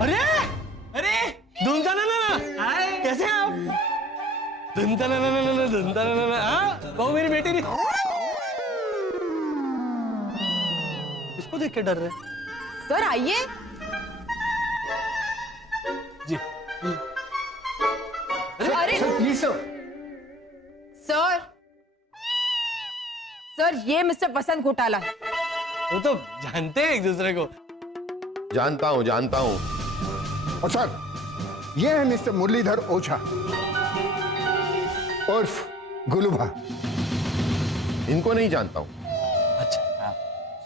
अरे अरे धुंधा ना कैसे हैं आप? धुंधा ना कहो मेरी बेटी नहीं। इसको देख के डर रहे। सर आइए। जी अरे प्लीज सर ये मिस्टर वसंत घोटाला। वो तो जानते हैं एक दूसरे को। जानता हूं। और सर ये है मिस्टर मुरलीधर ओझा उर्फ गुलूभा। इनको नहीं जानता हूं। अच्छा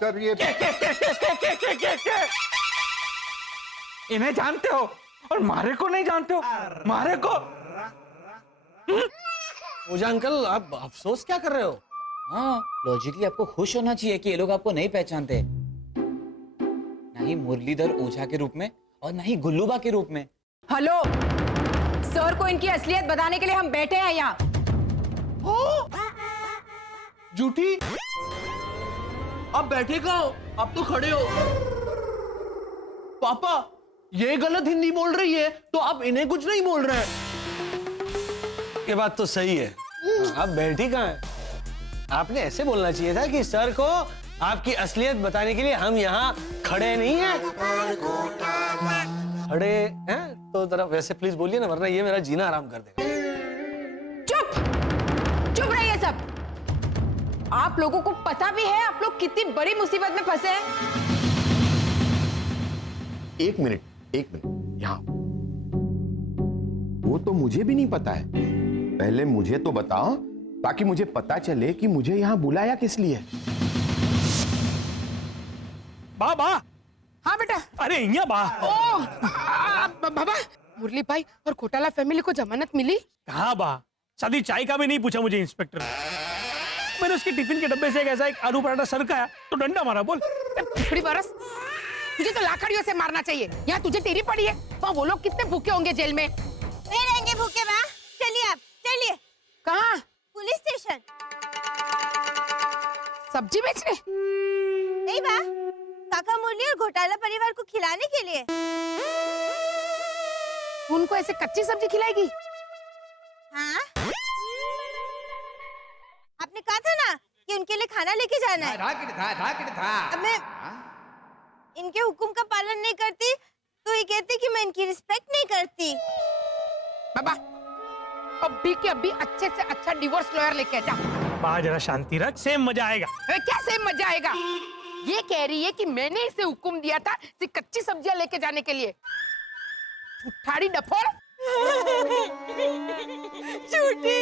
सर ये इन्हें जानते हो और मारे को नहीं जानते हो? मारे को ओझा अंकल आप अफसोस क्या कर रहे हो? हाँ, लॉजिकली आपको खुश होना चाहिए कि ये लोग आपको नहीं पहचानते, ना ही मुरलीधर ओझा के रूप में और ना ही गुल्लूबा के रूप में। हेलो सर को इनकी असलियत बताने के लिए हम बैठे हैं यहाँ। झूठी आप बैठे कहाँ हो? आप तो खड़े हो। पापा ये गलत हिंदी बोल रही है तो आप इन्हें कुछ नहीं बोल रहे हैं। ये बात तो सही है। आप बैठी कहाँ हैं? आपने ऐसे बोलना चाहिए था कि सर को आपकी असलियत बताने के लिए हम यहाँ खड़े नहीं हैं। खड़े हैं तो जरा वैसे प्लीज बोलिए ना, वरना ये मेरा जीना आराम कर देगा। चुप रहिए सब। आप लोगों को पता भी है आप लोग कितनी बड़ी मुसीबत में फंसे हैं? एक मिनट यहाँ। वो तो मुझे भी नहीं पता है। पहले मुझे तो बताओ ताकि मुझे पता चले कि मुझे यहाँ बुलाया किस लिए। बाबा। हाँ बेटा। अरे यहाँ बा। बाबा मुरली भाई और घोटाला फैमिली को जमानत मिली? कहाँ बा? शादी चाय का भी नहीं पूछा मुझे इंस्पेक्टर। मैंने उसके टिफिन के डब्बे से ऐसा एक आलू पराठा सरकाया तो डंडा मारा। बोल पिछड़ी बरस तुझे तो लाकड़ियों से मारना चाहिए। यहाँ तुझे तेरी पड़ी है। वहाँ वो लोग कितने भूखे होंगे जेल में। नहीं रहेंगे भूखे माँ। चलिए आप चलिए। कहाँ? Police station. सब्जी बेचने? नहीं बा, काका मुरली और घोटाला परिवार को खिलाने के लिए। उनको ऐसे कच्ची सब्जी खिलाएगी? हाँ आपने कहा था ना कि उनके लिए खाना लेके जाना है। अब मैं इनके हुक्म का पालन नहीं करती तो ये कहती कि मैं इनकी रिस्पेक्ट नहीं करती। बाबा अभी के अभी अच्छे से अच्छा डिवोर्स लॉयर लेके जा। बा जरा शांति रख, सेम मजा आएगा। क्या सेम मजा आएगा? ये कह रही है कि मैंने इसे हुक्म दिया था सिर्फ कच्ची सब्जियां लेके जाने के लिए। झूठाड़ी डफोड़। झूठी,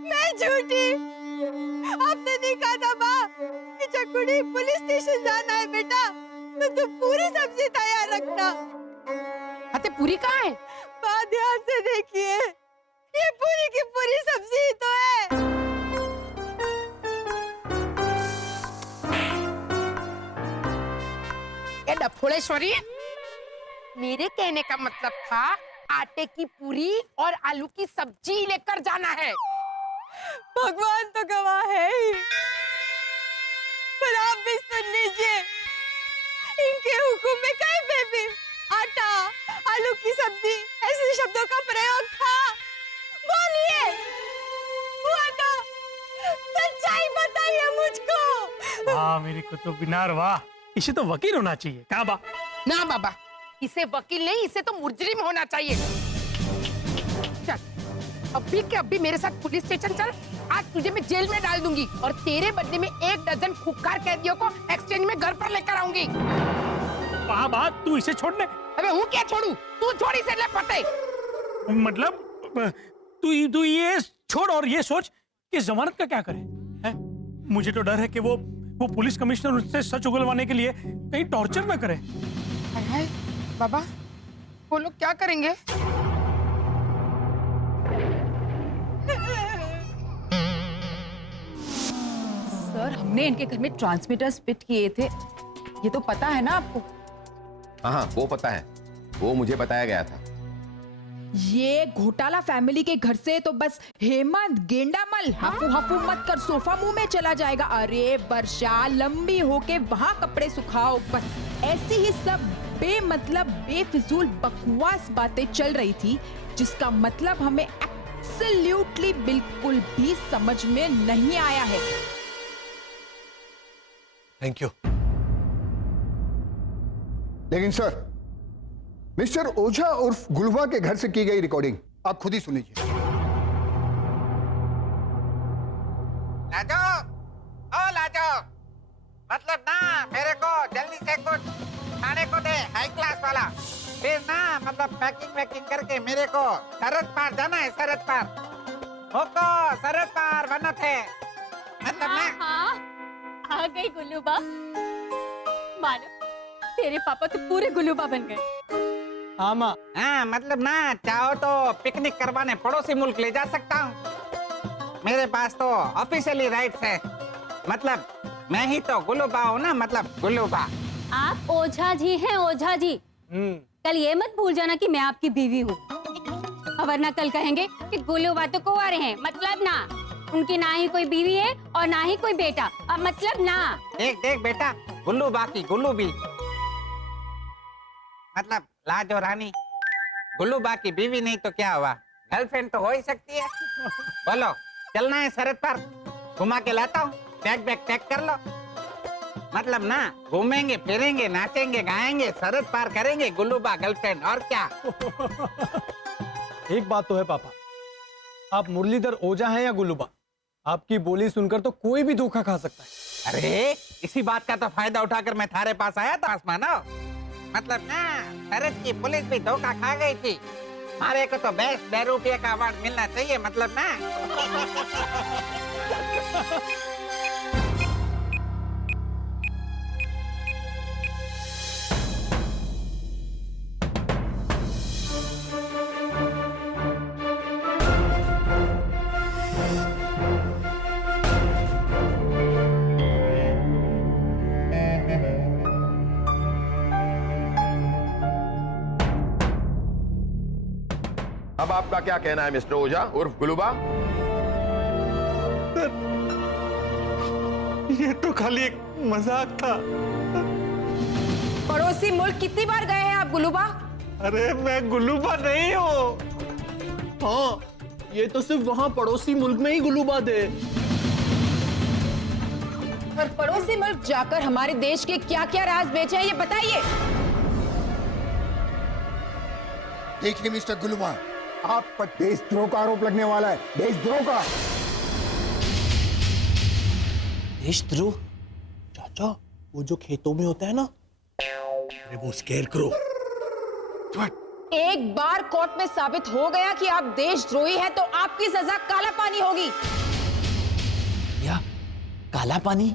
मैं झूठी। आपने नहीं कहा था माँ कि चकुड़ी पुलिस स्टेशन जाना है बेटा, तो पूरी सब्जी तैयार रखना। अते पूरी कहाँ है? माँ ध्यान से देखिए, ये पूरी की पूरी सब्जी ही तो है। ये डफोड़ेश्वरी, मेरे कहने का मतलब था आटे की पूरी और आलू की सब्जी लेकर जाना है। भगवान तो गवाह है ही, पर आप भी सुन लीजिए, इनके हुक्म में कहीं पे भी आटा, आलू की सब्जी ऐसे शब्दों का प्रयोग था। बोलिए, हुआ था? सच्चाई बताइए मुझको। वाह मेरी कुतुब मीनार, वाह। इसे तो वकील होना चाहिए। कहाँ बा? ना बाबा, इसे वकील नहीं, इसे तो मुजरिम होना चाहिए। चल अभी के अभी मेरे साथ पुलिस स्टेशन चल। आज तुझे मैं जेल में डाल दूंगी और तेरे बदले में 1 डजन खुक्कार कैदियों को एक्सचेंज में घर पर लेकर आऊंगी। वाह बा, तू इसे छोड़ने? अबे हूँ क्या छोड़ू? तू छोड़ इसे, ले पते। मतलब तू ये छोड़ और ये सोच कि जमानत का क्या करे है? मुझे तो डर है कि वो पुलिस कमिश्नर उससे सच उगलवाने के लिए कहीं टॉर्चर ना करे। हाय बाबा, वो लोग क्या करेंगे? सर हमने इनके घर में ट्रांसमीटर्स फिट किए थे, ये तो पता है ना आपको? हाँ वो पता है, वो मुझे बताया गया था। ये घोटाला फैमिली के घर से तो बस हेमंत गेंडामल हफू हफू मत कर सोफा मुंह में चला जाएगा। अरे वर्षा लंबी होके वहां कपड़े सुखाओ, बस ऐसी ही सब बेमतलब बेफिजूल बकवास बातें चल रही थी जिसका मतलब हमें एब्सोल्युटली बिल्कुल भी समझ में नहीं आया है। Thank you. लेकिन सर, मिस्टर ओझा उर्फ गुलवा के घर से की गई रिकॉर्डिंग आप खुद ही सुन लीजिए। लाजो, ओ लाजो, मतलब ना मेरे को जल्दी से कुछ खाने को दे, हाई क्लास वाला। फिर ना मतलब पैकिंग करके मेरे को सरहद पार जाना है, सरहद पार। ओको सरहद पार बनना थे, मतलब ना। हाँ, आ गई गुल्लूबा। मानो तेरे पापा तो पूरे गुल्लूबा बन गए। हाँ मतलब ना चाहो तो पिकनिक करवाने पड़ोसी मुल्क ले जा सकता हूँ। मेरे पास तो ऑफिशियली राइट्स है, मतलब मैं ही तो गुल्लूबा हूँ ना, मतलब गुल्लूबा। आप ओझा जी हैं, ओझा जी। कल ये मत भूल जाना कि मैं आपकी बीवी हूँ, वरना कल कहेंगे कि गुल्लूबा तो कुंवारे हैं, मतलब ना उनकी ना ही कोई बीवी है और ना ही कोई बेटा, अब मतलब ना। देख बेटा, गुल्लूबा की गुल्लूबी, मतलब लाजो रानी। गुल्लूबा की बीवी नहीं तो क्या हुआ, गर्लफ्रेंड तो हो ही सकती है। बोलो चलना है सरहद पर, घुमा के लाता हूँ, बैग पैक कर लो। मतलब ना घूमेंगे फिरेंगे नाचेंगे गाएंगे, सरहद पार करेंगे, गुल्लूबा गर्लफ्रेंड, और क्या। एक बात तो है पापा, आप मुरलीधर ओझा हैं या गुल्लूबा, आपकी बोली सुनकर तो कोई भी धोखा खा सकता है। अरे इसी बात का तो फायदा उठाकर मैं थारे पास आया था आसमानो। मतलब ना सरहद की पुलिस भी धोखा खा गई थी, हमारे को तो बेस्ट ₹2 का अवार्ड मिलना चाहिए, मतलब ना। अब आपका क्या कहना है मिस्टर ओझा उर्फ गुलूबा? ये तो खाली एक मजाक था। पड़ोसी मुल्क कितनी बार गए हैं आप गुल्लूबा? अरे मैं गुल्लूबा नहीं हूँ। हाँ, ये तो सिर्फ वहाँ पड़ोसी मुल्क में ही गुल्लूबा थे। पर पड़ोसी मुल्क जाकर हमारे देश के क्या क्या राज बेचे हैं ये बताइए। देखिए मिस्टर गुलवा, आप पर देशद्रोह का आरोप लगने वाला है, देशद्रोह का। देशद्रोह? चाचा, वो जो खेतों में होता है ना, अरे वो स्केरक्रो। एक बार कोर्ट में साबित हो गया कि आप देशद्रोही हैं तो आपकी सजा काला पानी होगी। या काला पानी?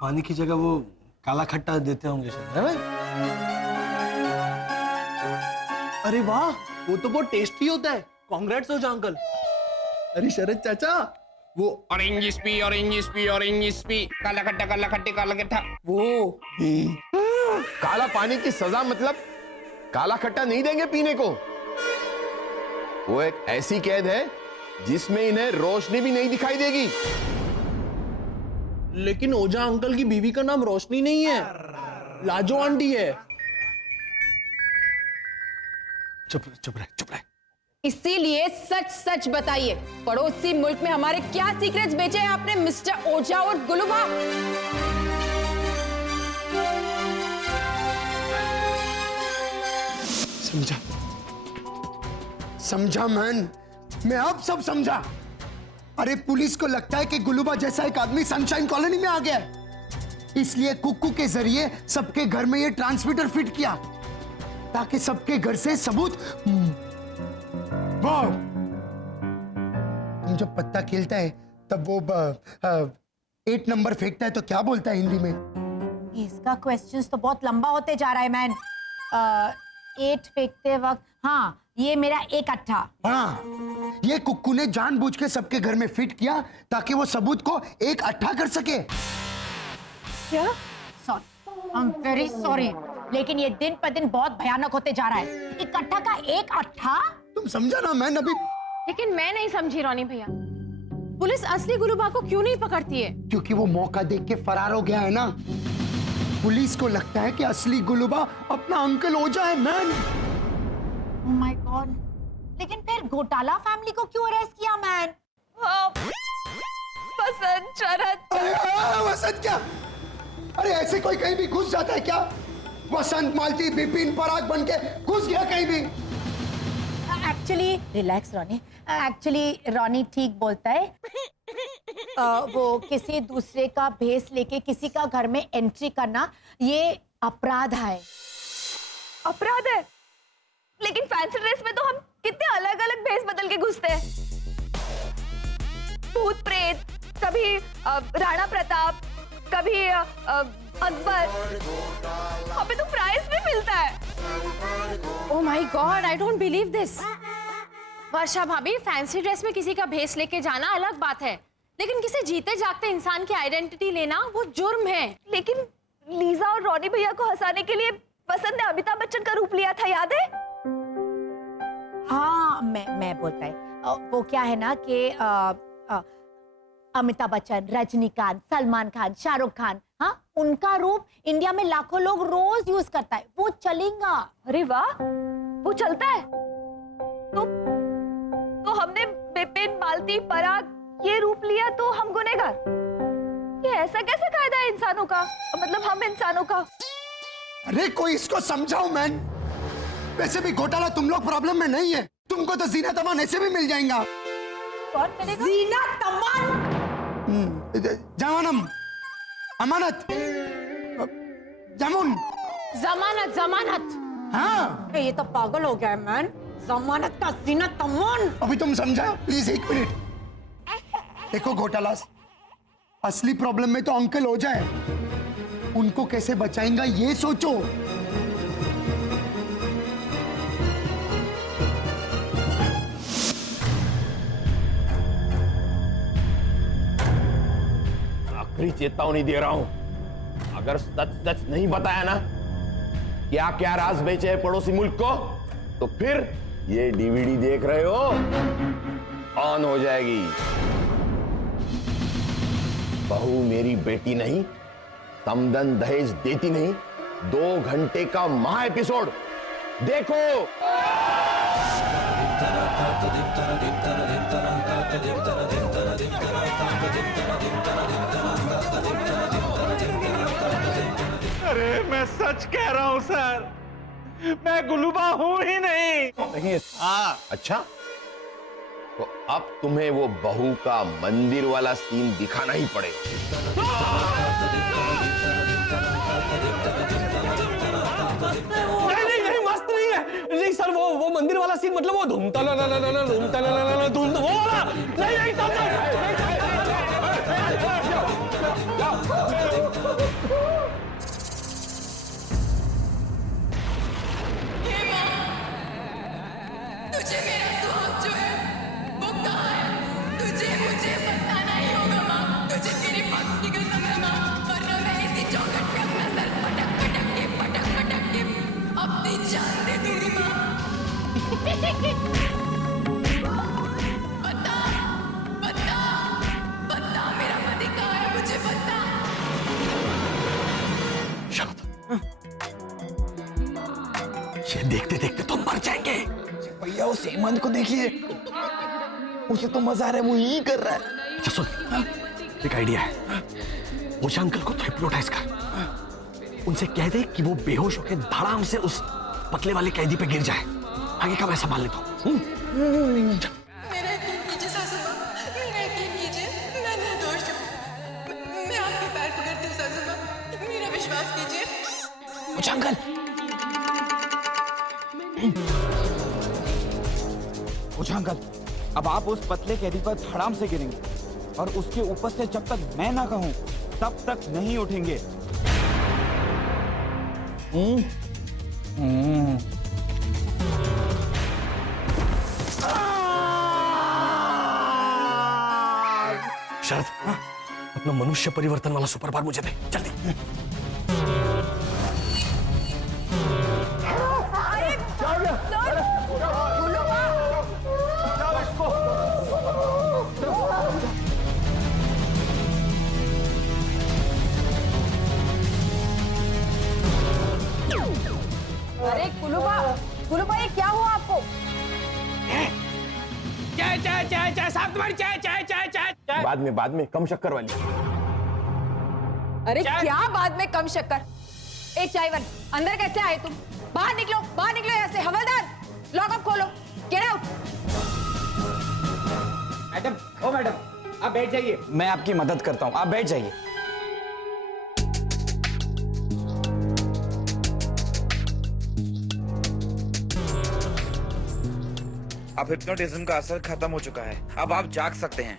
पानी की जगह वो काला खट्टा देते होंगे शायद, है भाई? अरे वाह, वो तो बहुत टेस्टी होता है। कांग्रेट्स ओझा अंकल। अरे शरद चाचा, वो ऑरेंज स्पी काला खट्टा काला खट्टे काला खट्टा, वो काला पानी की सजा मतलब काला खट्टा नहीं देंगे पीने को। वो एक ऐसी कैद है जिसमें इन्हें रोशनी भी नहीं दिखाई देगी। लेकिन ओझा अंकल की बीवी का नाम रोशनी नहीं है, लाजो आंटी है। चुप रहे। इसीलिए सच सच बताइए, पड़ोसी मुल्क में हमारे क्या सीक्रेट्स बेचे हैं आपने मिस्टर ओझा और गुलूबा? समझा मैं अब सब समझा। अरे पुलिस को लगता है कि गुलूबा जैसा एक आदमी सनशाइन कॉलोनी में आ गया है, इसलिए कुक्कू के जरिए सबके घर में ये ट्रांसमीटर फिट किया ताकि सबके घर से सबूत। वाह! तुम जब पत्ता खेलता है तब वो 8 नंबर फेंकता है तो क्या बोलता है हिंदी में? इसका क्वेश्चंस तो बहुत लंबा होते जा रहा है मैन। 8 फेंकते वक्त, हाँ ये मेरा 1 अट्ठा। हाँ, ये कुक्कू ने जानबूझ के सबके घर में फिट किया ताकि वो सबूत को 1 अट्ठा कर सके। क्या? Sorry, I am very sorry, लेकिन ये दिन पर दिन बहुत भयानक होते जा रहा है। इकट्ठा का 1 अट्ठा? तुम समझा ना मैं अभी? लेकिन मैं नहीं समझी रोनी भैया, पुलिस असली गुलूबा को क्यों नहीं पकड़ती है? क्योंकि वो मौका देख के फरार हो गया है ना। पुलिस को लगता है कि असली गुलूबा अपना अंकल ओझा है मैन। ओह माय गॉड, लेकिन फिर घोटाला फैमिली को क्यों अरेस्ट किया मैन? वसंत, शरद। वसंत क्या? अरे ऐसे कोई कहीं भी घुस जाता है क्या? वसंत, मालती, बिपिन, पराग बन के घुस गया कहीं भी? Actually relax Ronnie, actually Ronnie ठीक बोलता है। वो किसी दूसरे का भेस लेके किसी का घर में एंट्री करना ये अपराध है। अपराध है? लेकिन फैंसी ड्रेस में तो हम कितने अलग अलग भेस बदल के घुसते हैं। भूत प्रेत, कभी राणा प्रताप, कभी अकबर। हमें तो प्राइज भी मिलता है। Oh my god, I don't believe this. Varsha भाभी, फैंसी ड्रेस में किसी का भेस लेके जाना अलग बात है, लेकिन किसी जीते जागते इंसान की आइडेंटिटी लेना वो जुर्म है। लेकिन लीजा और रॉनी भैया को हंसाने के लिए वसंत ने अमिताभ बच्चन का रूप लिया था, याद है? हाँ, मैं बोलता है वो क्या है ना कि अमिताभ बच्चन, रजनीकांत, सलमान खान, शाहरुख खान, हाँ, उनका रूप इंडिया में लाखों लोग रोज यूज करता है, वो चलेगा। अरे वाह, वो चलता है। तो हमने बिपिन, मालती, पराग ये रूप लिया तो हम गुनहगार? ये ऐसा कैसे कायदा है इंसानों का, मतलब हम इंसानों का? अरे कोई इसको समझाओ मैन। वैसे भी घोटाला तुम लोग प्रॉब्लम में नहीं है, तुमको तो जीनत अमान ऐसे भी मिल जाएगा। कौन मिलेगा? जीनत अमान, जवानम, अमानत, जामुन, जमानत, जमानत। हाँ, ये तो पागल हो गया है मैन। जमानत का जीनत अमान। अभी तुम समझा? प्लीज एक मिनट। देखो घोटाला, असली प्रॉब्लम में तो अंकल ओझा है, उनको कैसे बचाएंगा ये सोचो। आखिरी चेतावनी दे रहा हूं, अगर सच सच नहीं बताया ना क्या क्या राज बेचे है पड़ोसी मुल्क को, तो फिर ये डीवीडी देख रहे हो ऑन हो जाएगी। बहू मेरी बेटी नहीं, समदन दहेज देती नहीं, 2 घंटे का महा एपिसोड देखो। अरे मैं सच कह रहा हूं सर, मैं गुलूबा हूं ही नहीं। अच्छा, तो अब तुम्हें वो बहू का मंदिर वाला सीन दिखाना ही पड़ेगा। नहीं, मस्त नहीं है। नहीं सर, वो मंदिर वाला सीन मतलब वो धूमता ना धूम वो वाला नहीं तुझे मेरा सुहाग जो है वो कहाँ है? तुझे मुझे बताना ही होगा माँ। तुझे मेरी बात की कसम है माँ, वरना मैं इसी चौखट पे अपना सर पटक पटक के अपनी जान दे दूंगी माँ। बता बता बता मेरा पति कहाँ है, मुझे बता। ये देखते देखते तो मर जाएंगे। भैया उस हेमंत को देखिए, उसे तो मजा आ रहा है, वो यही कर रहा है। अच्छा सुन, एक आइडिया है। ओझा अंकल को तो हिप्नोटाइज कर, उनसे कह दे कि वो बेहोश होकर धड़ाम से उस पतले वाले कैदी पे गिर जाए। आगे का मैं संभाल लेता हूँ। मेरा यकीन कीजिए सासू माँ, मेरा यकीन कीजिए, मैं निर्दोष हूँ। मैं आपके पैर पकड़ती हूँ सासू माँ, मेरा विश्वास कीजिए। ओझा अंकल, ओझा अंकल, अब आप उस पतले कैदी पर धड़ाम से गिरेंगे और उसके ऊपर से जब तक मैं ना कहूं तब तक नहीं उठेंगे। शरद, अपना मनुष्य परिवर्तन वाला सुपर पावर मुझे दे जल्दी। चाय चाय चाय चाय साहब तुम्हारी चाय चाय चाय चाय चाय। बाद में कम शक्कर वाली। अरे क्या बाद में कम शक्कर। ए चायवन, अंदर कैसे आए तुम? बाहर निकलो यहाँ से। हवलदार, लॉकअप खोलो। Get out. मैडम, ओ मैडम, आप बैठ जाइए, मैं आपकी मदद करता हूँ, आप बैठ जाइए। अब हिप्नोटिज्म का असर खत्म हो चुका है, अब आप जाग सकते हैं।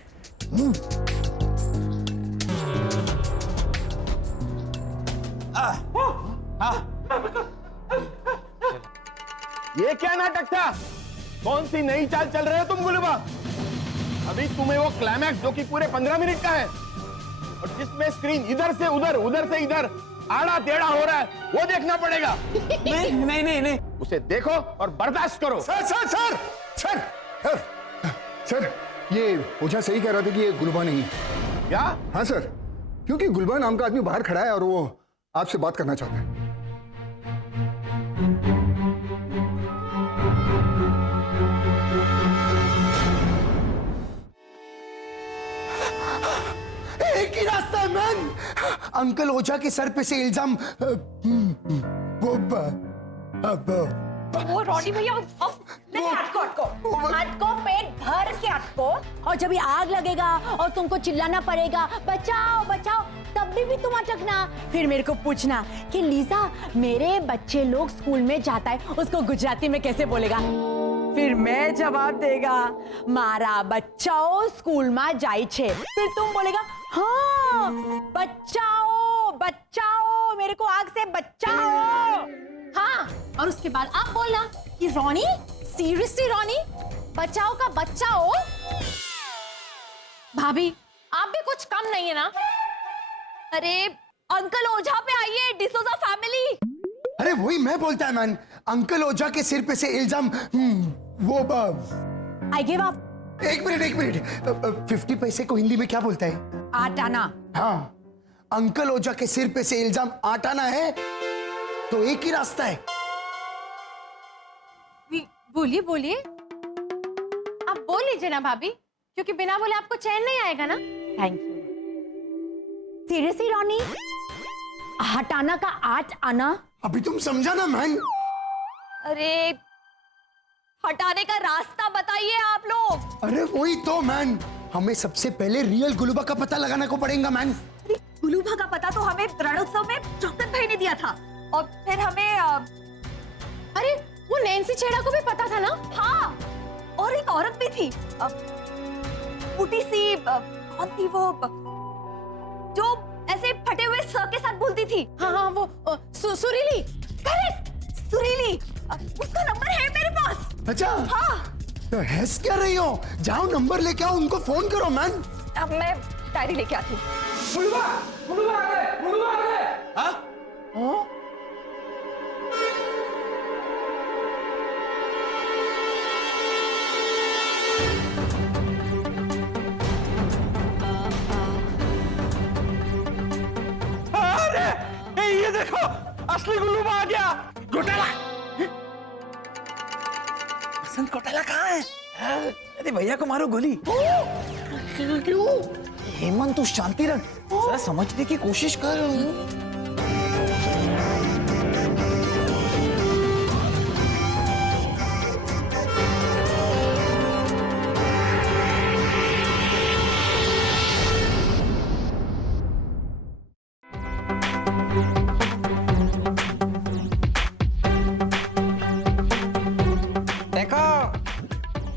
ये क्या नाटक था? कौन सी नई चाल चल रहे हो तुम गुलूबा? अभी तुम्हें वो क्लाइमैक्स जो कि पूरे 15 मिनट का है और जिसमें स्क्रीन इधर से उधर, उधर से इधर आड़ा टेढ़ा हो रहा है, वो देखना पड़ेगा। नहीं। उसे देखो और बर्दाश्त करो। Sir sir sir sir sir sir, ये ओझा सही कह रहा था कि ये गुलबा नहीं है। क्या? हाँ सर, क्योंकि गुलबा नाम का आदमी बाहर खड़ा है और वो आपसे बात करना चाहता है। एक ही रास्ता है मैन। अंकल ओझा के सर पे से इल्जाम वो रोटी भैया अटको, पेट भर के अटको, और जब ये आग लगेगा और तुमको चिल्लाना पड़ेगा बचाओ बचाओ, तब भी तुम अटकना। फिर मेरे को पूछना कि लीजा, मेरे बच्चे लोग स्कूल में जाता है, उसको गुजराती में कैसे बोलेगा? फिर मैं जवाब देगा, मारा बच्चाओ स्कूल में जाए छे। फिर तुम बोलेगा, हाँ बच्चाओ बच्चाओ, मेरे को आग से बचाओ। हाँ, और उसके बाद आप बोलना कि रोनी, सीरियसली रोनी, बचाओ का बचाओ। भाभी, आप भी कुछ कम नहीं है ना? अरे अंकल ओझा पे आइए, डिसोजा फैमिली। अरे वही मैं बोलता है मैन, अंकल ओझा के सिर पे से इल्जाम वो आई गिव अप। एक मिनट, 50 पैसे को हिंदी में क्या बोलता है? आटाना। हाँ, अंकल ओझा के सिर पे से इल्जाम आटाना है, तो एक ही रास्ता है। बोलिए बोलिए, आप बोल लीजिए ना भाभी, क्योंकि बिना बोले आपको चैन नहीं आएगा ना। Thank you. सीरियसली रोनी, हटाना का आठ आना। अभी तुम समझा ना मैन? अरे हटाने का रास्ता बताइए आप लोग। अरे वही तो मैन, हमें सबसे पहले रियल गुलूबा का पता लगाना को पड़ेगा मैन। गुलूबा का पता तो हमें रणोत्सव में चौकट भाई ने दिया था, और फिर हमें अरे वो नैन्सी छेड़ा को भी पता था ना? हाँ, और एक औरत भी थी, मोटी सी, कौन थी वो, जो ऐसे फटे हुए सर के साथ बोलती थी? हाँ, वो सुरीली। करेक्ट, सुरीली। उसका नंबर है मेरे पास। अच्छा, हाँ। तो हैस क्या रही हो? जाओ नंबर लेके आओ, उनको फोन करो मैन। अब मैं डायरी लेके आती हूँ। गुलूबा आ गए। हाँ? अरे ये देखो, असली गुल्लूबा आ गया। घोटाला। बसंत घोटाला कहाँ है? अरे भैया को मारो गोली। क्यों? हेमंत तू शांति रख, जरा समझने की कोशिश कर। देखो,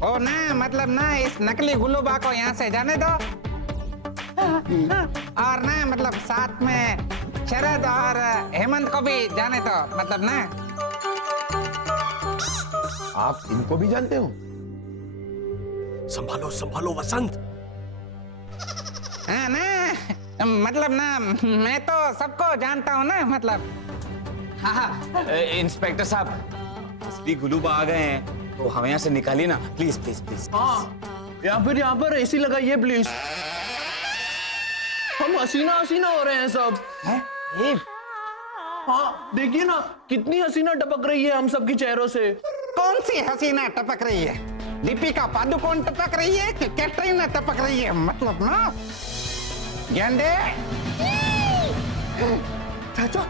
ओ ना, मतलब ना, इस नकली गुल्लूबा को यहाँ से जाने दो, और ना मतलब साथ में शरद और हेमंत को भी जाने दो, मतलब ना। आप इनको भी जानते हो? संभालो संभालो वसंत। हाँ ना, मतलब ना, मैं तो सबको जानता हूँ ना, मतलब। हाँ, इंस्पेक्टर साहब, असली गुलूबा आ गए हैं, तो हमें यहाँ से निकालिए ना, प्लीज प्लीज प्लीज। हाँ, या फिर यहाँ पर एसी लगाइए प्लीज। हम हसीना हसीना हो रहे हैं सब। हाँ, देखिए ना, कितनी हसीना टपक रही है हम सबकी चेहरों से। कौन सी हसीना टपक रही है? दीपिका पादुकोण टपक रही है कि कैटरीना टपक रही है, मतलब ना गेंडे। चाचा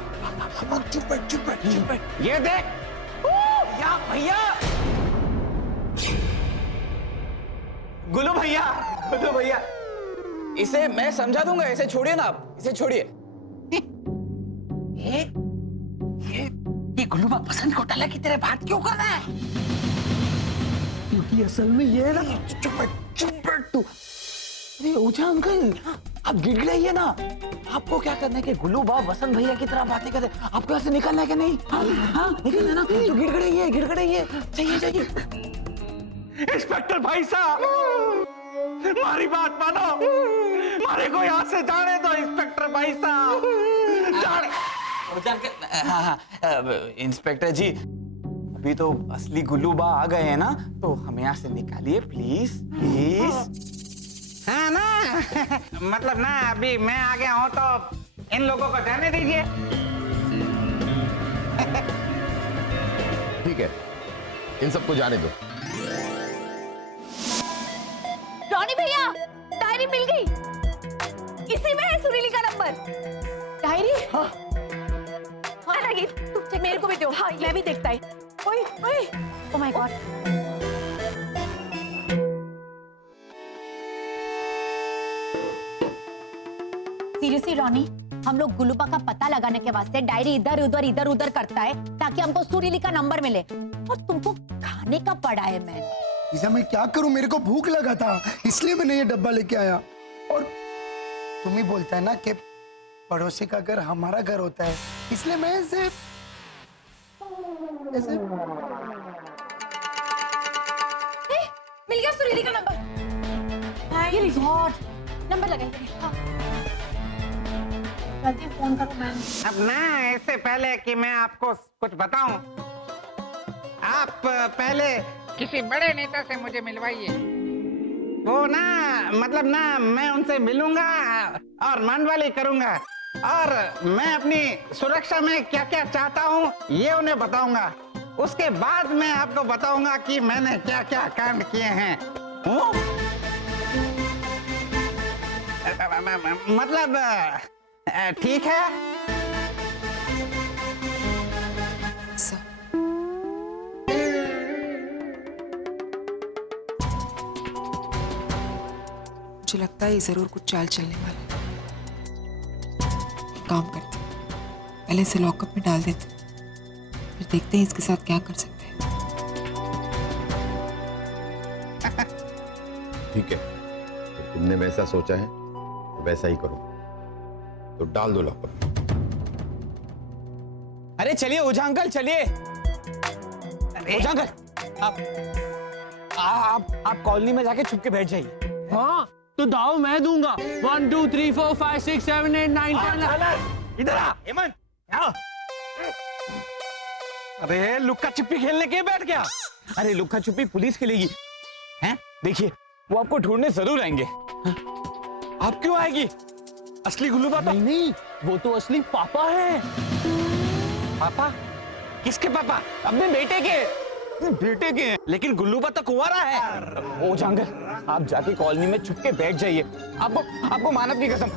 चुप बैठ। ये देख या भैया, गुल्लू भैया, इसे मैं समझा दूंगा, इसे छोड़िए ना आप, इसे छोड़िए। ये गुल्लूबा पसंद को टला की तेरे बात क्यों कर रहा है? क्योंकि असल में ये है ना, चुप बैठ तू। अरे ओझा अंकल, आप गिड़ रही है ना, आपको क्या करना है कि गुल्लूबा वसंत भैया की तरह बातें करे, आपको ऐसे निकलना है कि नहीं? हाँ निकलना है ना, तो गिड़ रही है, चाहिए। इंस्पेक्टर भाई साहब, हमारी बात मानो, हमारे को यहाँ से जाने दो इंस्पेक्टर भाई साहब, जाने। ओझा अंकल, हाँ, इंस्पेक्टर जी, अभी तो असली गुल्लूबा आ गए हैं ना, तो हमें यहाँ से निकालिए प्लीज। हाँ ना, मतलब ना अभी मैं आ गया हूँ तो इन लोगों को जाने दीजिए। ठीक है, इन सबको जाने दो। रॉनी भैया, डायरी मिल गई। इसी में है सुरीली का नंबर। डायरी? हाँ लगी, मेरे को भी दो। हाँ, मैं भी देखता है। ओए, ओह माय गॉड। सीरियसली रॉनी, हम लोग गुल्लूबा का पता लगाने के वास्ते डायरी इधर उधर करता है ताकि हमको सुरीली का नंबर मिले, और तुमको खाने का पड़ा है। मैं क्या करूं, मेरे को भूख लगा था इसलिए मैंने ये डब्बा लेके आया। और तुम ही बोलता है ना कि पड़ोसी का घर हमारा घर होता है, इसलिए मैं ऐसे मिल गया सुरीली का नंबर। ये गॉड, नंबर लगाएंगे। हाँ। जल्दी फोन करो मैम। अब ना इससे पहले कि मैं आपको कुछ बताऊं, आप पहले किसी बड़े नेता से मुझे मिलवाइए। वो ना मतलब ना मैं उनसे मिलूंगा और मनवाली करूंगा, और मैं अपनी सुरक्षा में क्या क्या चाहता हूँ ये उन्हें बताऊंगा। उसके बाद मैं आपको बताऊंगा कि मैंने क्या क्या कांड किए हैं। मतलब ठीक है। मुझे लगता है ये जरूर कुछ चाल चलने वाला है। एक काम करते हैं, पहले इसे लॉकअप में डाल देते, फिर देखते हैं इसके साथ क्या कर सकते हैं। ठीक है, तो तुमने वैसा सोचा है तो वैसा ही करो, तो डाल दो लॉकअप। अरे चलिए ओझा अंकल, चलिए। ओझा अंकल, आप कॉलोनी में जाके छुप के बैठ जाइए। हाँ तो दाव मैं दूंगा। 1 2 3 4 5 6 7 8 9 10। इधर आ हेमंत। अरे लुक्का छिपी खेलने के बैठ गया। अरे लुक्का छुपी पुलिस खेलेगी, हैं? देखिए वो आपको ढूंढने जरूर आएंगे। आप क्यों आएगी? असली गुल्लू पापा? नहीं, वो तो असली पापा है। पापा? किसके पापा? अपने बेटे के। लेकिन गुल्लूबा तो कुंवारा है। ओझा अंकल, आप जाके कॉलोनी में छुप के बैठ जाइए। आपको मानव की कसम।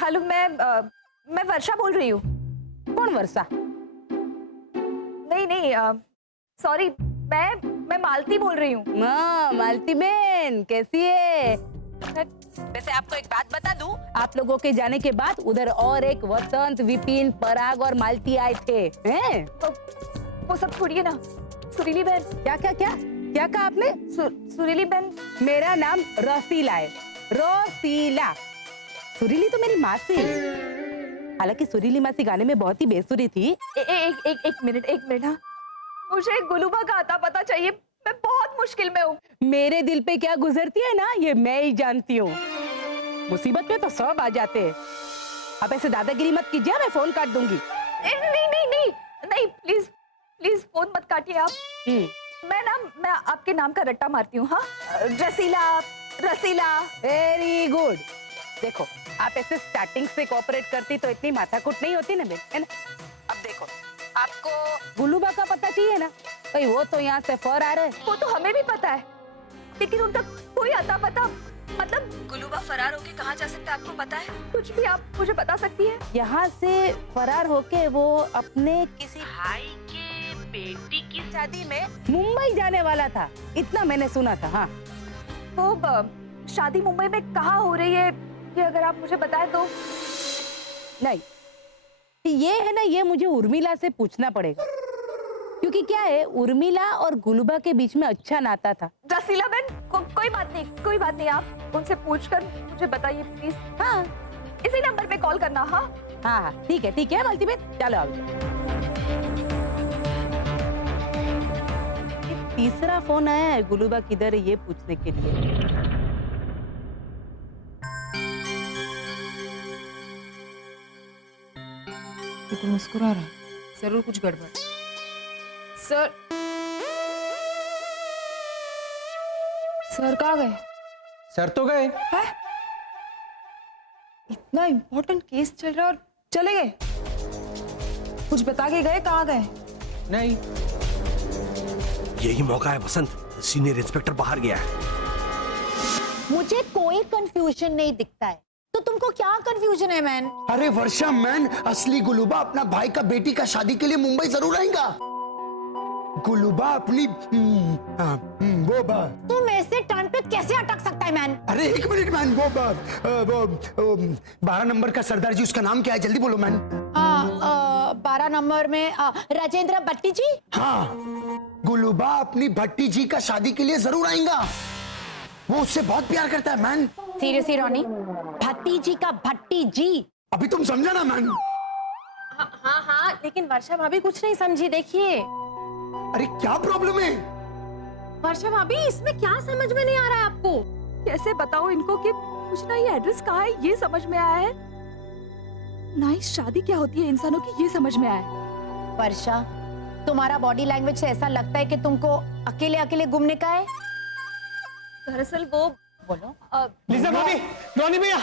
हेलो, मैं वर्षा बोल रही हूँ। कौन वर्षा? नहीं, सॉरी, मैं मालती बोल रही हूँ। मालती बहन, कैसी है? वैसे आपको एक बात बता दूं, आप लोगों के जाने के बाद उधर और एक वसंत, विपिन, पराग और मालती आए थे। हैं? तो वो सब छोड़िए ना। सुरीली बहन। क्या कहा आपने? सुरीली बहन। मेरा नाम रसीला है, रसीला। सुरीली तो मेरी मासी है। हालांकि सुरीली मासी गाने में बहुत ही बेसुरी थी। एक मिनट हाँ, मुझे गुल्लूबा का आता पता चाहिए, मैं बहुत मुश्किल में हूँ। मेरे दिल पे क्या गुजरती है ना, ये मैं ही जानती हूँ। मुसीबत में तो सब आ जाते हैं। अब ऐसे दादागिरी मत कीजिए, मैं फोन काट दूंगी। नहीं, प्लीज फोन मत काटिए आप। मैं आपके नाम का रट्टा मारती हूँ। हाँ, रसीला। Very good. देखो, आप ऐसे स्टार्टिंग से कोऑपरेट करती तो इतनी माथाकूट नहीं होती ना बेन, है ना? अब देखो, आपको गुल्लूबा का पता चाहिए ना, भाई वो तो यहाँ से फर आ रहे। वो तो हमें भी पता है, लेकिन उनका कोई अता पता, मतलब गुलूबा फरार होके कहाँ जा सकता है आपको पता है? कुछ भी आप मुझे बता सकती है? यहाँ से फरार होके वो अपने किसी भाई के बेटी की शादी में मुंबई जाने वाला था, इतना मैंने सुना था। हाँ, तो शादी मुंबई में कहाँ हो रही है, ये अगर आप मुझे बताएं तो। नहीं, ये है ना, ये मुझे उर्मिला से पूछना पड़ेगा, क्योंकि क्या है, उर्मिला और गुलूबा के बीच में अच्छा नाता था। रसीला बहन, कोई बात नहीं, कोई बात नहीं, आप उनसे पूछकर मुझे बताइए प्लीज। हाँ, इसी नंबर पे कॉल करना। हाँ हाँ हाँ, ठीक है मल्टीमेट, चलो आओ। ये तीसरा फोन आया है गुलूबा किधर है ये पूछने के लिए। ये तो मुस्कुरा रहा है, जरूर कुछ गड़बड़। सर कहाँ गए? सर तो गए। है? इतना इम्पोर्टेंट केस चल रहा है और चले गए? कुछ बता के गए? कहाँ गए? नहीं, यही मौका है वसंत, सीनियर इंस्पेक्टर बाहर गया है। मुझे कोई कंफ्यूजन नहीं दिखता है, तो तुमको क्या कंफ्यूजन है मैन? अरे वर्षा मैन, असली गुलूबा अपना भाई का बेटी का शादी के लिए मुंबई जरूर आएगा। गुलूबा अपनी वो तुम ऐसे टर्न पे कैसे अटक सकता है मैन? अरे एक मिनट मैन, वो 12 नंबर का सरदार जी, उसका नाम क्या है, जल्दी बोलो मैन। 12 नंबर में राजेंद्र भट्टी जी। हाँ, गुलूबा अपनी भट्टी जी का शादी के लिए जरूर आएगा, वो उससे बहुत प्यार करता है मैन। सीरियसली रॉनी, भट्टी जी का भट्टी जी? अभी तुम समझा ना मैन? हाँ, लेकिन वर्षा भाभी कुछ नहीं समझी। देखिए, अरे क्या प्रॉब्लम है? वर्षा भाभी, इसमें क्या समझ में नहीं आ रहा है आपको? कैसे बताओ इनको कि मुझे ना ये एड्रेस कहाँ है ये समझ में आया है, ना ही शादी क्या होती है इंसानों की ये समझ में आया है। वर्षा, तुम्हारा बॉडी लैंग्वेज से ऐसा लगता है कि तुमको अकेले अकेले घूमने का है। दरअसल वो बोलो। लीजा भाभी, रॉनी भैया।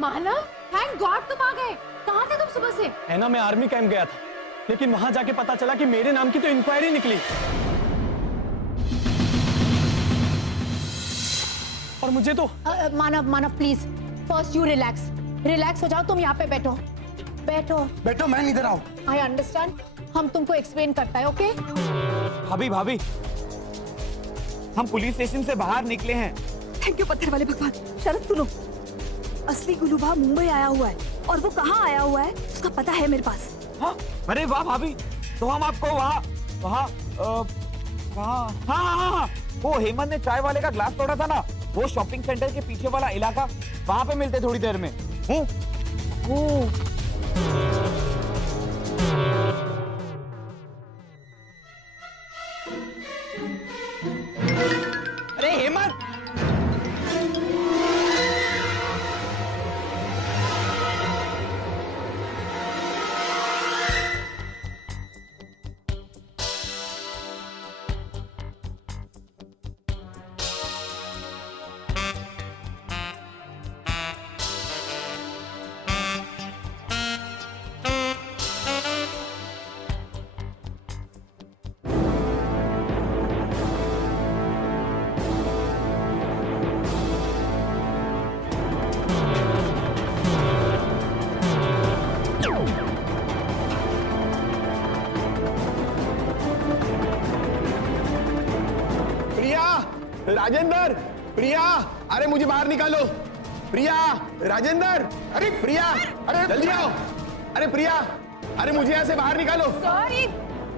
मानव, थैंक गॉड तुम आ गए। कहाँ थे तुम सुबह से? है ना, मैं आर्मी कैंप गया था, लेकिन वहां जाके पता चला कि मेरे नाम की तो इंक्वायरी निकली और मुझे तो मानव प्लीज, फर्स्ट यू रिलैक्स हो जाओ। तुम यहाँ पे बैठो मैन, इधर आओ। आई अंडरस्टैंड, हम तुमको एक्सप्लेन करता है। ओके भाभी, हम पुलिस स्टेशन से बाहर निकले हैं। थैंक यू पत्थर वाले भगवान। शरद सुनो, असली गुलूबा मुंबई आया हुआ है, और वो कहाँ आया हुआ है उसका पता है मेरे पास। हाँ? अरे वाह भाभी, तो हम आपको वहाँ हाँ, वो हेमंत ने चाय वाले का ग्लास तोड़ा था ना, वो शॉपिंग सेंटर के पीछे वाला इलाका, वहाँ पे मिलते थोड़ी देर में। अरे हेमंत, राजेंद्र, प्रिया, अरे मुझे बाहर निकालो। प्रिया, राजेंद्र, अरे प्रिया, अरे जल्दी आओ। अरे प्रिया, अरे मुझे यहाँ से बाहर निकालो। सॉरी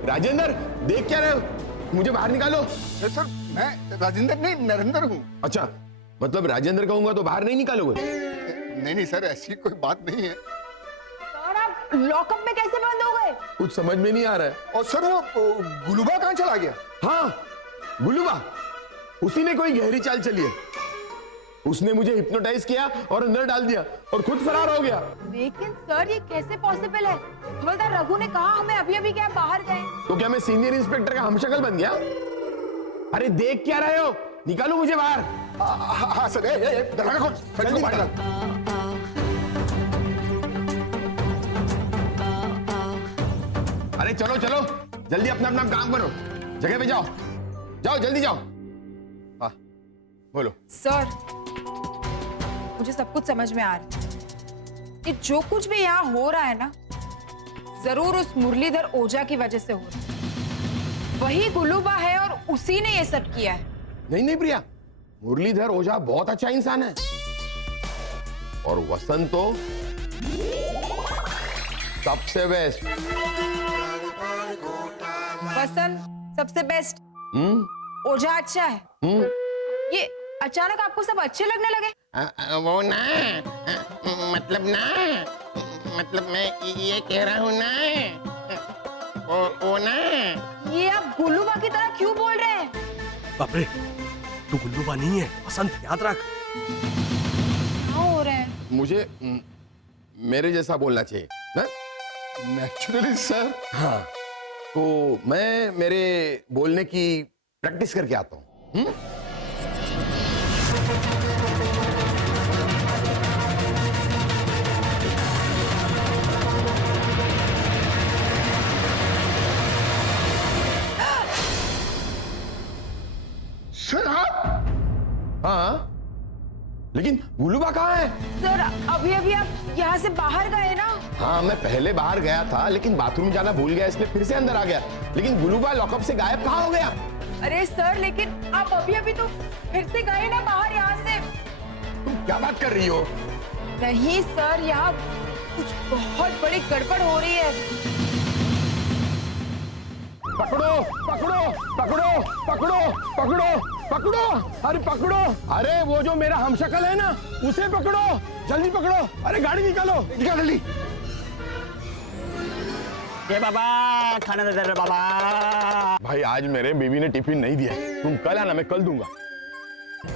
राजेंद्र, देख क्या रहे हो, मुझे बाहर निकालो। सर, मैं राजेंद्र नहीं, नरेंद्र हूँ। अच्छा, मतलब राजेंद्र कहूंगा तो बाहर नहीं निकालोगे? नहीं सर, ऐसी कोई बात नहीं है। सर, आप लॉकअप में कैसे बंद हो गए? कुछ समझ में नहीं आ रहा है। और सर, वो गुलूबा कहाँ चला गया? हाँ, गुलूबा, उसी ने कोई गहरी चाल चली है। उसने मुझे हिप्नोटाइज किया और अंदर डाल दिया और खुद फरार हो गया। लेकिन सर, ये कैसे पॉसिबल है? हवलदार रघु ने कहा हमें अभी क्या बाहर गए। तो क्या मैं सीनियर इंस्पेक्टर का हमशक्ल बन गया? अरे देख क्या रहे हो, निकालो मुझे बाहर। हाँ सर, दरवाजा खोल, जल्दी बाहर निकाल। अरे चलो चलो, जल्दी अपना अपना काम करो, जगह पे जाओ, जाओ जल्दी जाओ। हाँ बोलो। सर, मुझे सब कुछ समझ में आ रहा है कि जो कुछ भी यहाँ हो रहा है ना, जरूर उस मुरलीधर ओझा की वजह से हो रहा है। वही गुलूबा है और उसी ने ये सब किया है। नहीं नहीं प्रिया, मुरलीधर ओझा बहुत अच्छा इंसान है, और वसंत तो सबसे बेस्ट। वसंत सबसे बेस्ट, ओझा अच्छा है। ये अचानक आपको सब अच्छे लगने लगे? वो ना, मतलब मैं ये कह रहा हूँ ना, वो ना। ये आप गुल्लूबा की तरह क्यों बोल रहे हैं? बाप रे, तू गुल्लूबा नहीं है वसंत, याद रख। क्या हो रहे हैं? मुझे मेरे जैसा बोलना चाहिए ना? Naturally sir. हाँ, तो मैं मेरे बोलने की प्रैक्टिस करके आता हूँ। सर आप? हाँ, लेकिन गुलूबा कहाँ है? सर, अभी अभी आप यहाँ से बाहर गए ना? हाँ, मैं पहले बाहर गया था, लेकिन बाथरूम जाना भूल गया, इसलिए फिर से अंदर आ गया। लेकिन गुलूबा लॉकअप से गायब कहाँ हो गया? अरे सर, लेकिन आप अभी अभी तो फिर से गए ना बाहर यहाँ से। तुम क्या बात कर रही हो? नहीं सर, यहाँ कुछ बहुत बड़ी गड़बड़ हो रही है। पकड़ो पकड़ो पकड़ो पकड़ो पकड़ो पकड़ो, अरे पकड़ो, अरे वो जो मेरा हमशक्ल है ना, उसे पकड़ो, जल्दी पकड़ो, अरे गाड़ी निकालो, निकाल जल्दी। ये बाबा, खाना दे दे बाबा। भाई आज मेरे बीवी ने टिफिन नहीं दिया, तुम कल आना, मैं कल दूंगा।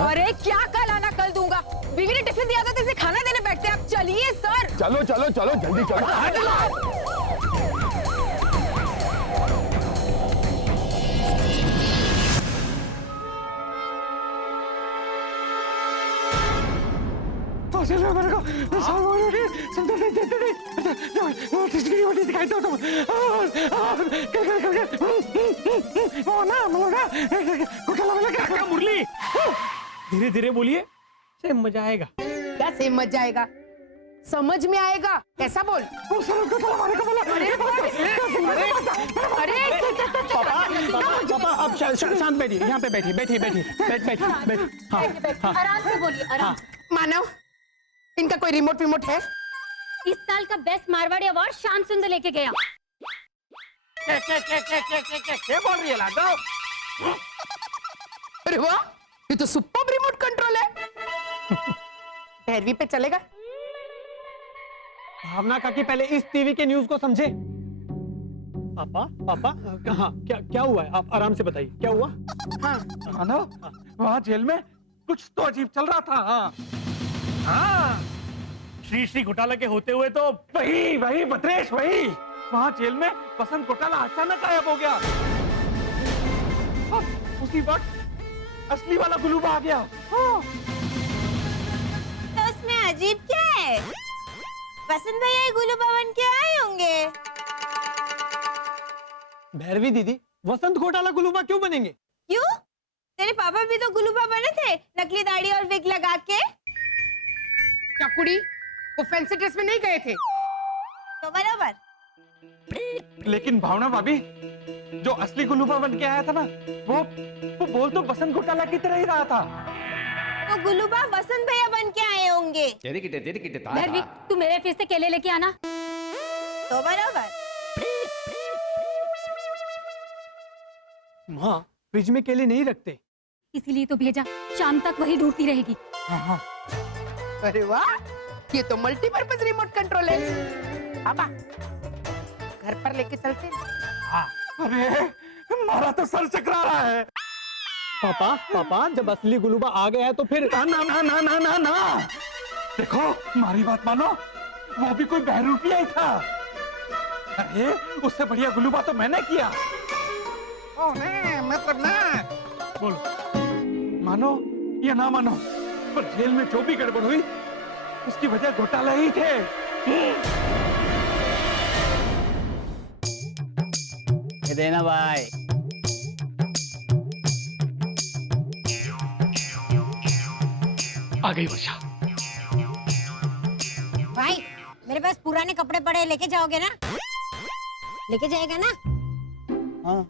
अरे क्या कल आना कल दूंगा? बीवी ने टिफिन दिया था तो इसे खाना देने बैठते हैं। आप चलिए सर। चलो चलो चलो जल्दी चलो। दिखाई दो तुम। मुरली, धीरे धीरे बोलिए, से मजा आएगा। क्या से मजा आएगा? समझ में आएगा, कैसा बोल? पापा आप शांत बैठिए, यहाँ पे बैठिए, बैठिए बैठिए, बैठ। हाँ, आराम से बोलिए, आराम से। मानव, इनका कोई रिमोट विमोट है? इस साल का बेस्ट मारवाड़ी अवार्ड श्याम सुंदर लेके गया। क्या बोल रही है लाडो? अरे वाह, ये तो सुपर रिमोट कंट्रोल है। 12वीं पे चलेगा? भावना काकी पहले इस टीवी के न्यूज को समझे। पापा कहाँ, क्या हुआ है? आप आराम से बताइए, क्या हुआ? हाँ, वहाँ जेल में कुछ तो अजीब चल रहा था। हाँ, श्री घोटाला के होते हुए तो वही भद्रेश, वही वहाँ जेल में वसंत घोटाला अचानक गायब हो गया। उसी वक्त असली वाला गुलूबा आ गया। तो उसमें अजीब क्या है? वसंत भैया गुलूबा बन के आए होंगे। भैरवी दीदी, वसंत घोटाला गुलूबा क्यों बनेंगे? क्यों? तेरे पापा भी तो गुलूबा बने थे, नकली दाढ़ी और विग लगा के। क्या कुड़ी, वो फैंसी ड्रेस में नहीं गए थे? तो बराबर। लेकिन भावना भाभी, जो असली गुलूबा बन के आया था ना, वो बोल तो वसंत घोटाला की तरह ही रहा था। तो गुलूबा वसंत भैया बन के आए होंगे। भैरवी, तू मेरे ऑफिस से केले लेके आना। तो बराबर। माँ, फ्रिज में केले नहीं रखते। इसीलिए तो भेजा, शाम तक वही ढूंढती रहेगी। हाँ। अरे वाह, ये तो मल्टीपर्पज रिमोट कंट्रोल है। पापा, घर पर लेके चलते हैं। अरे मारा तो सर चकरा रहा है। पापा जब असली गुलूबा आ गया है तो फिर ना। देखो, हमारी बात मानो, वो भी कोई बहरूपिया ही था। अरे उससे बढ़िया गुलूबा तो मैंने किया। ओ नहीं, मतलब ना। बोलो, मानो या ना मानो, पर जेल में जो भी गड़बड़ हुई उसकी वजह घोटाला ही थे। देना भाई। आ गई वर्षा। भाई मेरे पास पुराने कपड़े पड़े, लेके जाओगे ना? लेके जाएगा ना? हाँ।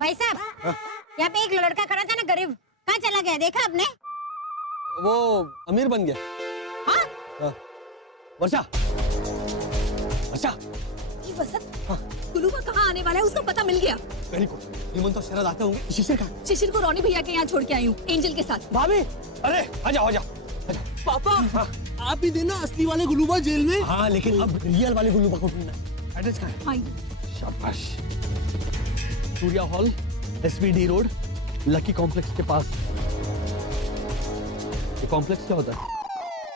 भाई साहब, यहाँ पे एक लड़का खड़ा था ना, गरीब, कहाँ चला गया? देखा आपने? वो अमीर बन गया। हाँ? वर्षा, वर्षा। वसंत, गुलूबा कहाँ आने वाला है उसका पता मिल गया। Very good. हेमंत और शरद आते होंगे। शिशिर कहाँ? शिशिर को रोनी भैया के यहाँ छोड़ के आई हूँ, एंजल के साथ। भाभी, अरे आजा आजा। पापा, आप ही देना असली वाले गुलूबा जेल में। हाँ, लेकिन अब रियल वाले गुलूबा को ढूंढना है। एड्रेस कहाँ है? हाँ। शाबाश। Surya hall, SVD road, lucky complex के पास। ये कॉम्प्लेक्स क्या होता है?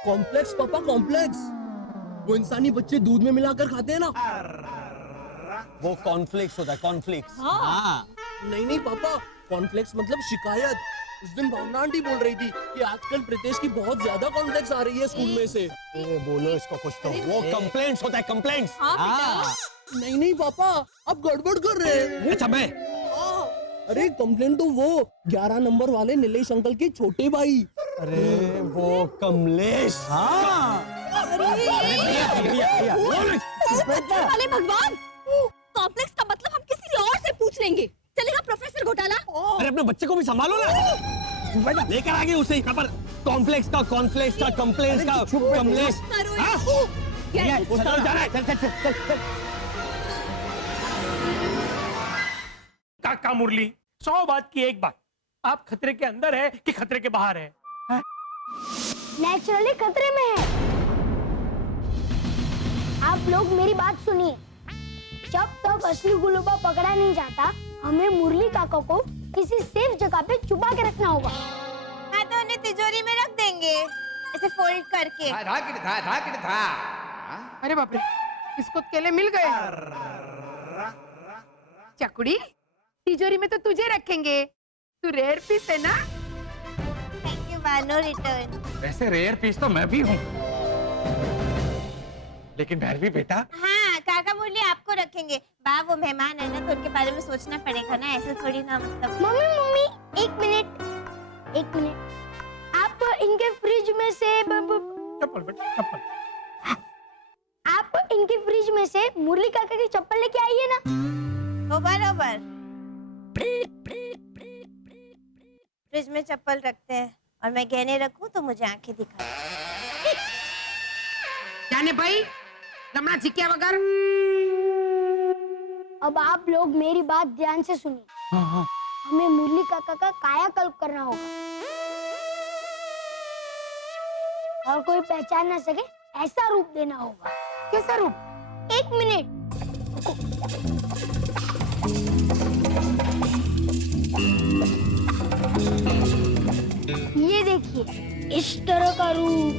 कॉम्प्लेक्स पापा, कॉम्प्लेक्स। वो इंसानी बच्चे दूध में मिलाकर खाते हैं ना। वो कॉर्नफ्लेक्स होता है, कॉर्नफ्लेक्स। हाँ। नहीं पापा, कॉर्नफ्लेक्स मतलब शिकायत। उस दिन भावना आंटी बोल रही थी कि आजकल प्रीतेश की बहुत ज्यादा कॉर्नफ्लेक्स आ रही है स्कूल में से। बोलो इसको कुछ तो। वो कंप्लेंट्स होता है, कंप्लेंट्स। नहीं पापा, आप गड़बड़ कर रहे हैं। अच्छा मैं? अरे कंप्लेंट तो वो 11 नंबर वाले नीलेश अंकल के छोटे भाई। अरे वो कमलेश। हाँ। अरे भगवान, कॉम्प्लेक्स का मतलब हम किसी और से पूछ लेंगे। चलेगा प्रोफेसर घोटाला? अरे अपने बच्चे को भी संभालो ना। लेकर आ गए उसे यहाँ पर। कॉम्प्लेक्स का, कॉर्नफ्लेक्स का, कंप्लेंट्स का, कमलेश। काका मुरली, 100 बात की एक बात, आप खतरे के अंदर है कि खतरे के बाहर है? नेचुरली खतरे में है। आप लोग मेरी बात सुनिए। जब तक असली गुलूबा पकड़ा नहीं जाता, हमें मुरली काका को किसी सेफ जगह पे छुपा के रखना होगा। हाँ, तो उन्हें तिजोरी में रख देंगे, ऐसे फोल्ड करके। अरे बाप रे, इसको केले मिल गए। चकुड़ी, तिजोरी में तो तुझे रखेंगे, तू रेयर पीस है ना। Thank you, no return. वैसे रेयर पीस तो मैं भी हूँ, लेकिन भैरवी बेटा। हाँ, काका मुरली आपको रखेंगे। बा वो मेहमान है ना, तो उनके बारे में सोचना पड़ेगा ना, ऐसे थोड़ी ना। मतलब मम्मी, एक मिनट। आप इनके फ्रिज में से चप्पल बेटा, चप्पल। आप इनके फ्रिज में से मुरली काका की चप्पल लेके आइए ना। बराबर। फ्रिज में चप्पल रखते हैं और मैं गहने रखूं तो मुझे आंखें दिखाई। जाने भाई, लमना चिक्किया वगर। अब आप लोग मेरी बात ध्यान से सुनिए। हमें मुरली काका का कायाकल्प करना होगा और कोई पहचान ना सके ऐसा रूप देना होगा। कैसा रूप? एक मिनट। ये देखिए, इस तरह का रूप।